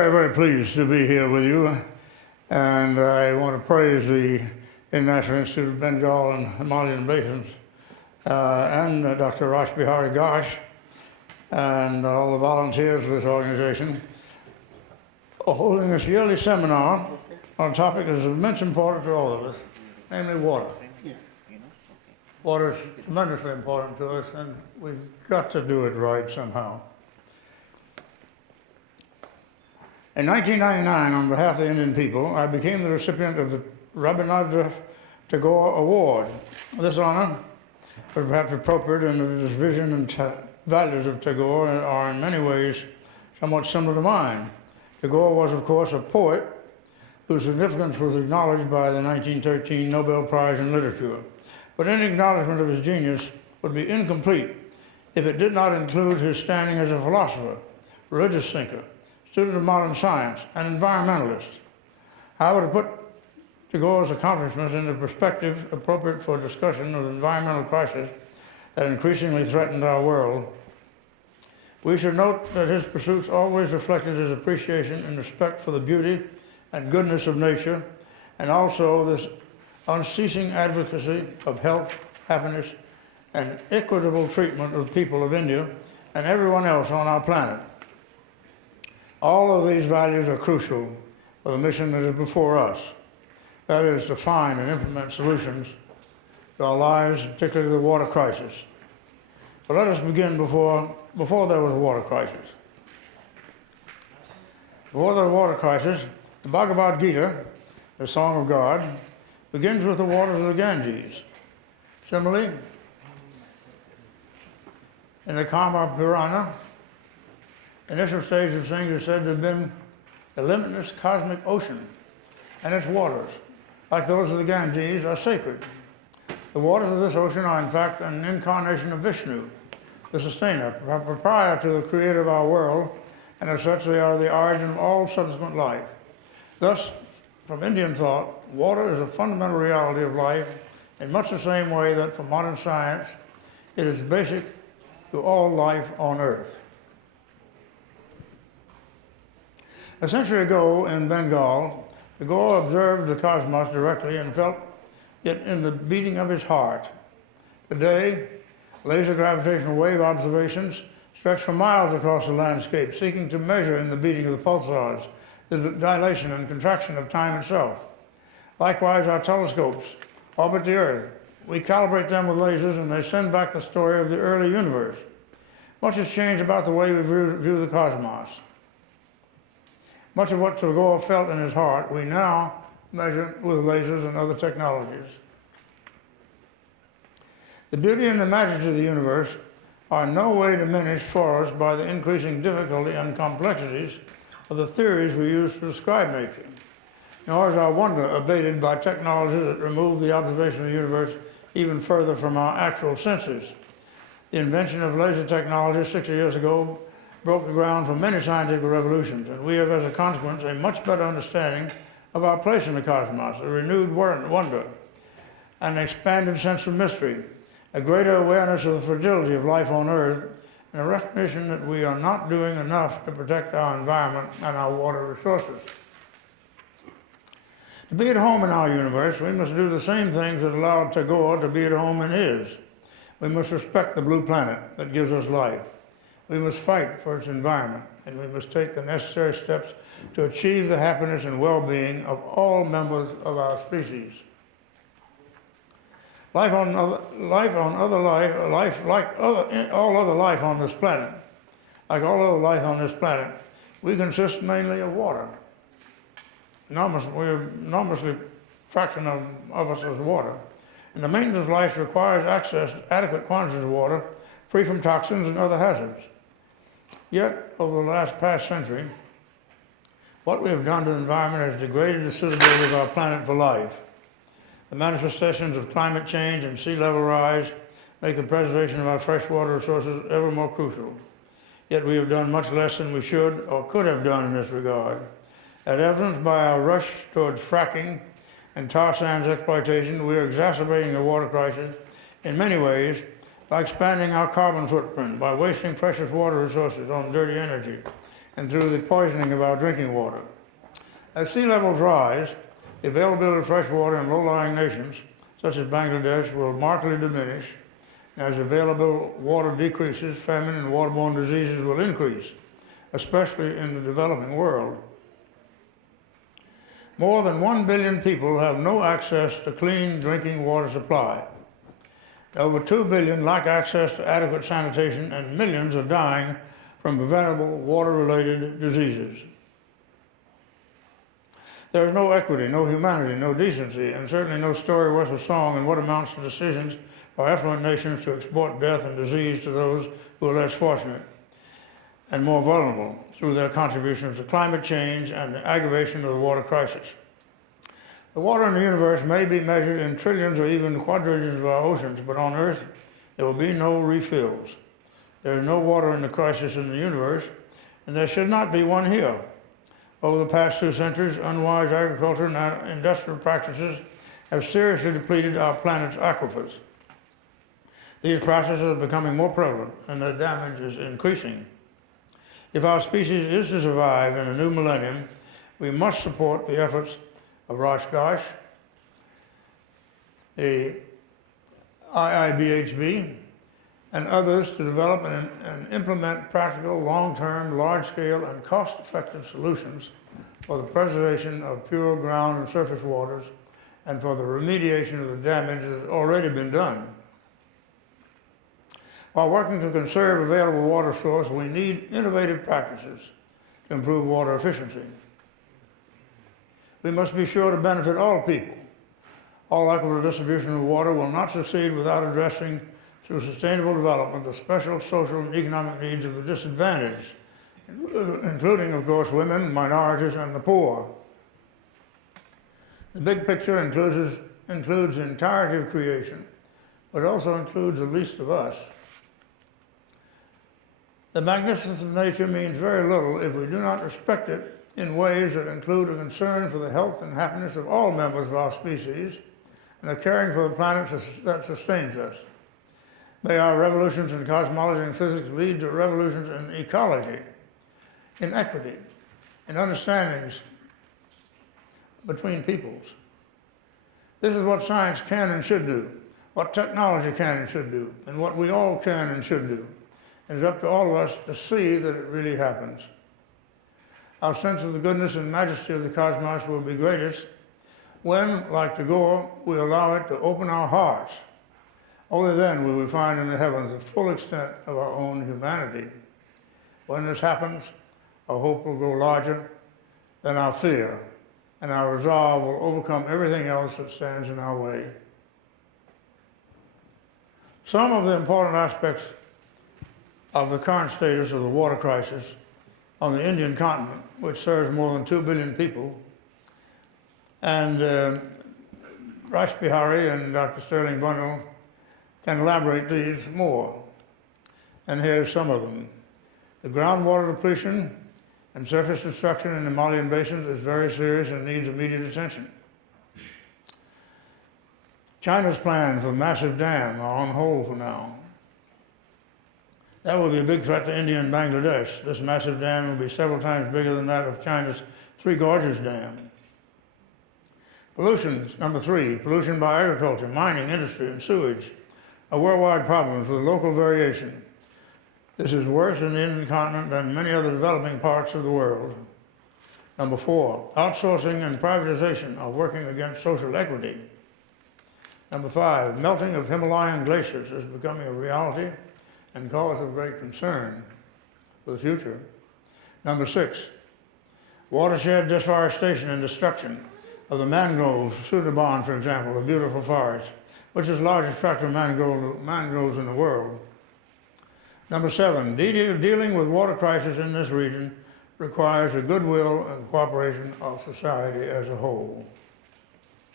Very pleased to be here with you, and I want to praise the International Institute of Bengal and Himalayan Basins and Dr. Rash Bihari Ghosh and all the volunteers of this organization for holding this yearly seminar on a topic that is of immense importance to all of us, namely water. Water is tremendously important to us, and we've got to do it right somehow. In 1999, on behalf of the Indian people, I became the recipient of the Rabindranath Tagore Award. This honor was perhaps appropriate in that his vision and values of Tagore are in many ways somewhat similar to mine. Tagore was, of course, a poet whose significance was acknowledged by the 1913 Nobel Prize in Literature. But any acknowledgement of his genius would be incomplete if it did not include his standing as a philosopher, religious thinker, student of modern science, and environmentalist. However, to put Tagore's accomplishments into perspective appropriate for discussion of the environmental crisis that increasingly threatened our world, we should note that his pursuits always reflected his appreciation and respect for the beauty and goodness of nature, and also this unceasing advocacy of health, happiness, and equitable treatment of the people of India and everyone else on our planet. All of these values are crucial for the mission that is before us. That is to find and implement solutions to our lives, particularly the water crisis. But let us begin before there was a water crisis. Before the water crisis, the Bhagavad Gita, the Song of God, begins with the waters of the Ganges. Similarly, in the Kama Purana, initial stage of things is said to have been a limitless cosmic ocean, and its waters, like those of the Ganges, are sacred. The waters of this ocean are in fact an incarnation of Vishnu, the sustainer, prior to the creator of our world, and as such they are the origin of all subsequent life. Thus, from Indian thought, water is a fundamental reality of life in much the same way that for modern science, it is basic to all life on Earth. A century ago in Bengal, Tagore observed the cosmos directly and felt it in the beating of his heart. Today, laser gravitational wave observations stretch for miles across the landscape, seeking to measure in the beating of the pulsars the dilation and contraction of time itself. Likewise, our telescopes orbit the Earth. We calibrate them with lasers and they send back the story of the early universe. Much has changed about the way we view the cosmos. Much of what Tagore felt in his heart, we now measure with lasers and other technologies. The beauty and the majesty of the universe are in no way diminished for us by the increasing difficulty and complexities of the theories we use to describe nature, nor is our wonder abated by technologies that remove the observation of the universe even further from our actual senses. The invention of laser technology 60 years ago broke the ground for many scientific revolutions, and we have, as a consequence, a much better understanding of our place in the cosmos, a renewed wonder, an expanded sense of mystery, a greater awareness of the fragility of life on Earth, and a recognition that we are not doing enough to protect our environment and our water resources. To be at home in our universe, we must do the same things that allowed Tagore to be at home in his. We must respect the blue planet that gives us life. We must fight for its environment, and we must take the necessary steps to achieve the happiness and well-being of all members of our species. Like all other life on this planet, we consist mainly of water. Enormously fraction of us is water. And the maintenance of life requires access to adequate quantities of water, free from toxins and other hazards. Yet, over the past century, what we have done to the environment has degraded the suitability of our planet for life. The manifestations of climate change and sea level rise make the preservation of our freshwater resources ever more crucial. Yet we have done much less than we should or could have done in this regard. As evidenced by our rush towards fracking and tar sands exploitation, we are exacerbating the water crisis in many ways by expanding our carbon footprint, by wasting precious water resources on dirty energy, and through the poisoning of our drinking water. As sea levels rise, the availability of fresh water in low-lying nations, such as Bangladesh, will markedly diminish. As available water decreases, famine and waterborne diseases will increase, especially in the developing world. More than 1 billion people have no access to clean drinking water supply. Over 2 billion lack access to adequate sanitation, and millions are dying from preventable water-related diseases. There is no equity, no humanity, no decency, and certainly no story worth a song in what amounts to decisions by affluent nations to export death and disease to those who are less fortunate and more vulnerable through their contributions to climate change and the aggravation of the water crisis. The water in the universe may be measured in trillions or even quadrillions of our oceans, but on Earth there will be no refills. There is no water in the crisis in the universe, and there should not be one here. Over the past 2 centuries, unwise agriculture and industrial practices have seriously depleted our planet's aquifers. These processes are becoming more prevalent, and their damage is increasing. If our species is to survive in a new millennium, we must support the efforts of Rosh Gosh, the IIBB, and others to develop and implement practical, long-term, large-scale, and cost-effective solutions for the preservation of pure ground and surface waters and for the remediation of the damage that has already been done. While working to conserve available water source, we need innovative practices to improve water efficiency. We must be sure to benefit all people. All equitable distribution of water will not succeed without addressing, through sustainable development, the special social and economic needs of the disadvantaged, including, of course, women, minorities, and the poor. The big picture includes the entirety of creation, but also includes the least of us. The magnificence of nature means very little if we do not respect it in ways that include a concern for the health and happiness of all members of our species and a caring for the planet that sustains us. May our revolutions in cosmology and physics lead to revolutions in ecology, in equity, in understandings between peoples. This is what science can and should do, what technology can and should do, and what we all can and should do. It is up to all of us to see that it really happens. Our sense of the goodness and majesty of the cosmos will be greatest when, like the Gore, we allow it to open our hearts. Only then will we find in the heavens the full extent of our own humanity. When this happens, our hope will grow larger than our fear, and our resolve will overcome everything else that stands in our way. Some of the important aspects of the current status of the water crisis on the Indian continent, which serves more than 2 billion people, and Rash Bihari and Dr. Sterling Bundle can elaborate these more. And here's some of them. The groundwater depletion and surface destruction in the Himalayan basins is very serious and needs immediate attention. China's plans for massive dam are on hold for now. That will be a big threat to India and Bangladesh. This massive dam will be several times bigger than that of China's Three Gorges Dam. Pollution, number 3, pollution by agriculture, mining, industry, and sewage are worldwide problems with local variation. This is worse in the Indian continent than many other developing parts of the world. Number 4, outsourcing and privatization are working against social equity. Number 5, melting of Himalayan glaciers is becoming a reality and cause of great concern for the future. Number 6, watershed deforestation and destruction of the mangroves, Sundarban, for example, a beautiful forest, which is the largest tract of mangroves in the world. Number 7, dealing with water crisis in this region requires the goodwill and cooperation of society as a whole.